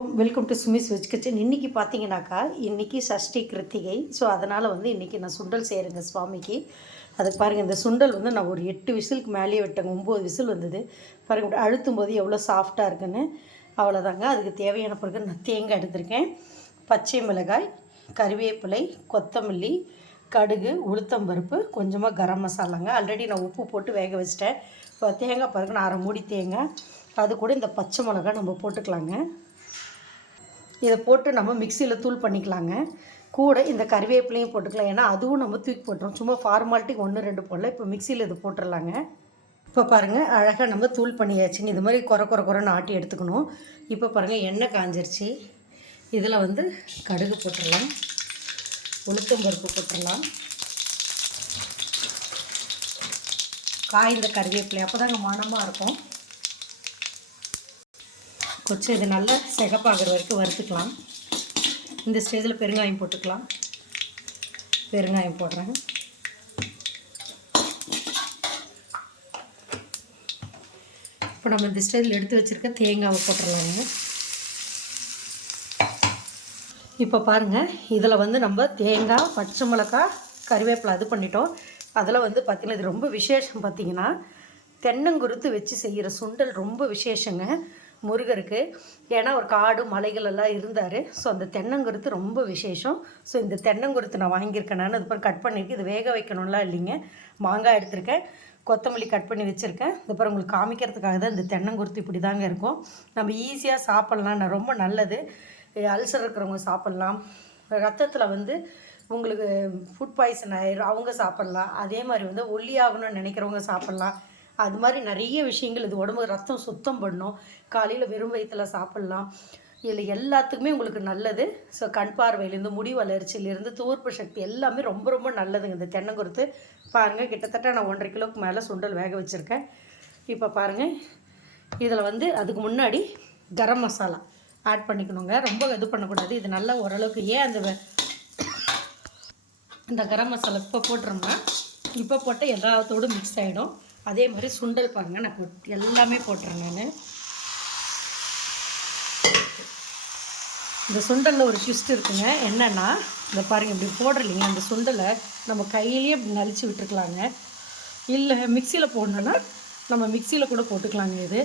Welcome to Sumi's veg kitchen. இன்றைக்கி பார்த்தீங்கன்னாக்கா இன்றைக்கி சஷ்டி கிருத்திகை. ஸோ அதனால் இன்றைக்கி நான் சுண்டல் செய்கிறேங்க சுவாமிக்கு. அதுக்கு பாருங்கள், இந்த சுண்டல் நான் ஒரு 8 விசிலுக்கு மேலேயே விட்டேங்க. 9 விசில் வந்தது பாருங்கள். அழுத்தும் போது எவ்வளோ சாஃப்டாக இருக்குன்னு. அவ்வளோதாங்க. அதுக்கு தேவையான பிறகு நான் தேங்காய் எடுத்திருக்கேன், பச்சை மிளகாய், கறிவேப்பிலை, கொத்தமல்லி, கடுகு, உளுத்தம்பருப்பு, கொஞ்சமாக கரம் மசாலாங்க. ஆல்ரெடி நான் உப்பு போட்டு வேக வச்சிட்டேன். இப்போ தேங்காய் பாருங்க, நான் 1/2 மூடி தேங்காய். அது கூட இந்த பச்சை மிளகாய் நம்ம போட்டுக்கலாங்க. இதை போட்டு நம்ம மிக்சியில் தூள் பண்ணிக்கலாங்க. கூட இந்த கறிவேப்பிலையும் போட்டுக்கலாம், ஏன்னா அதுவும் நம்ம தூக்கி போட்டுரும். சும்மா ஃபார்மாலிட்டிக்கு 1 2 போடல. இப்போ மிக்சியில் இது போட்டுடலாங்க. இப்போ பாருங்கள், அழகாக நம்ம தூள் பண்ணியாச்சுங்க. இது மாதிரி குறைன்னு ஆட்டி எடுத்துக்கணும். இப்போ பாருங்கள், எண்ணெய் காஞ்சிருச்சு. இதில் கடுகு போட்டுடலாம், உளுத்தம் பருப்பு போட்டுடலாம், காய்ந்த கறிவேப்பிலை, அப்போ தாங்க மணமாக இருக்கும். கொஞ்சம் இது நல்லா சிகப்பாகிற வரைக்கும் வறுத்துக்கலாம். இந்த ஸ்டேஜில் பெருங்காயம் போட்டுக்கலாம். பெருங்காயம் போடுறேன். இப்போ நம்ம இந்த ஸ்டேஜில் எடுத்து வச்சுருக்க தேங்காவை போட்டுடலாங்க. இப்போ பாருங்கள், இதில் நம்ம தேங்காய், பச்சை மிளகாய், கறிவேப்பிலை அது பண்ணிட்டோம். அதில் பார்த்திங்கன்னா இது ரொம்ப விசேஷம். பார்த்திங்கன்னா தென்னங்குருத்து வச்சு செய்கிற சுண்டல் ரொம்ப விசேஷங்க முருகருக்கு. ஏன்னா ஒரு காடு மலைகள் எல்லாம் இருந்தார். ஸோ அந்த தென்னங்குருத்து ரொம்ப விசேஷம். ஸோ இந்த தென்னங்குருத்து நான் வாங்கியிருக்கேன். நான் அது கட் பண்ணியிருக்கேன். இது வேக வைக்கணும்லாம் இல்லைங்க. மாங்காய் எடுத்திருக்கேன், கொத்தமல்லி கட் பண்ணி வச்சுருக்கேன். இது பாருங்கள், உங்களுக்கு காமிக்கிறதுக்காக தான். இந்த தென்னங்குருத்து இப்படி தாங்க இருக்கும். நம்ம ஈஸியாக சாப்பிட்லாம், ரொம்ப நல்லது. அல்சர் இருக்கிறவங்க சாப்பிட்லாம். ரத்தத்தில் உங்களுக்கு ஃபுட் பாய்சன் ஆயிடும், அவங்க சாப்பிட்லாம். அதே மாதிரி ஒல்லியாகணும்னு நினைக்கிறவங்க சாப்பிட்லாம். அது மாதிரி நிறைய விஷயங்கள். இது உடம்பு ரத்தம் சுத்தம் பண்ணும். காலையில் வெறும் வயிற்றில் சாப்பிட்லாம். இதில் எல்லாத்துக்குமே உங்களுக்கு நல்லது. ஸோ கண் பார்வையிலேருந்து, முடி வளர்ச்சியிலேருந்து, தூர்ப்பு சக்தி எல்லாமே ரொம்ப ரொம்ப நல்லதுங்க இந்த தென்னங்குருத்து. பாருங்கள், கிட்டத்தட்ட நான் 1.5 கிலோவுக்கு மேலே சுண்டல் வேக வச்சுருக்கேன். இப்போ பாருங்கள், இதில் அதுக்கு முன்னாடி கரம் மசாலா ஆட் பண்ணிக்கணுங்க. ரொம்ப இது பண்ணக்கூடாது. இது நல்லா ஓரளவுக்கு. ஏன் இந்த கரம் மசாலா இப்போ போட்டுறோம்னா, இப்போ போட்டால் எல்லாத்தோடு மிக்ஸ் ஆகிடும். அதே மாதிரி சுண்டல் பாருங்கள், நான் எல்லாமே போட்டுறேன். நான் இந்த சுண்டலில் ஒரு ட்விஸ்ட் இருக்குங்க. என்னென்னா, இந்த பாருங்கள், இப்படி போடுறீங்க, அந்த சுண்டலை நம்ம கையிலேயே இப்படி நலிச்சு விட்டுருக்கலாங்க. இல்லை மிக்சியில் போடணுன்னா நம்ம மிக்சியில் கூட போட்டுக்கலாங்க. இது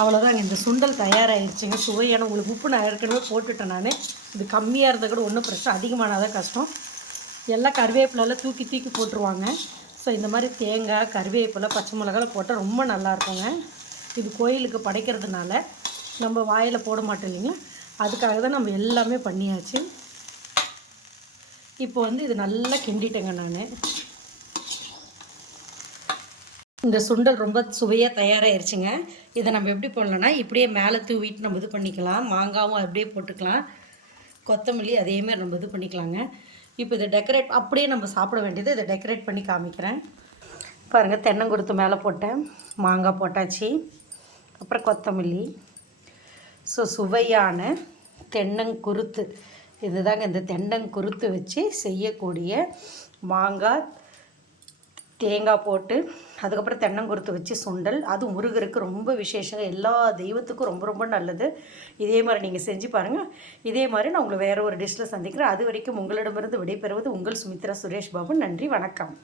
அவ்வளோதாங்க. இந்த சுண்டல் தயாராகிடுச்சிங்க. சுவையான. உங்களுக்கு உப்பு நான் ஏற்கனவே போட்டுட்டேன். நான் இது கம்மியாக இருந்தால் கூட ஒன்றும் பிரச்சனை, அதிகமானாதான் கஷ்டம். எல்லாம் கருவேப்பிலெல்லாம் தூக்கி போட்டுருவாங்க. ஸோ இந்த மாதிரி தேங்காய், கருவேப்பிலை, பச்சை மிளகாய் போட்டால் ரொம்ப நல்லாயிருக்குங்க. இது கோயிலுக்கு படைக்கிறதுனால நம்ம வாயில் போட மாட்டோம் இல்லைங்களா, அதுக்காக தான் நம்ம எல்லாமே பண்ணியாச்சு. இப்போ இது நல்லா கிண்டிட்டேங்க நான். இந்த சுண்டல் ரொம்ப சுவையாக தயாராகிடுச்சுங்க. இதை நம்ம எப்படி பண்ணலான்னா, இப்படியே மேலே தூவிட்டு நம்ம இது பண்ணிக்கலாம். மாங்காவும் அப்படியே போட்டுக்கலாம், கொத்தமல்லி அதேமாதிரி நம்ம இது பண்ணிக்கலாங்க. இப்போ இதை டெக்கரேட் அப்படியே நம்ம சாப்பிட வேண்டியது. இதை டெக்கரேட் பண்ணி காமிக்கிறேன். பாருங்கள், தென்னங்குருத்து மேலே போட்டேன், மாங்காய் போட்டாச்சு, அப்புறம் கொத்தமல்லி. ஸோ சுவையான தென்னங்குருத்து இதுதாங்க. இந்த தென்னங்குருத்து வச்சு செய்யக்கூடிய மாங்காய், தேங்காய் போட்டு அதுக்கப்புறம் தென்னங்குருத்து வச்சு சுண்டல். அது முருகருக்கு ரொம்ப விசேஷம். எல்லா தெய்வத்துக்கும் ரொம்ப ரொம்ப நல்லது. இதே மாதிரி நீங்கள் செஞ்சு பாருங்கள். இதே மாதிரி நான் உங்களை வேறு ஒரு டிஷ்ஷில் சந்திக்கிறேன். அது வரைக்கும் உங்களிடமிருந்து விடைபெறுவது உங்கள் சுமித்ரா சுரேஷ் பாபு. நன்றி, வணக்கம்.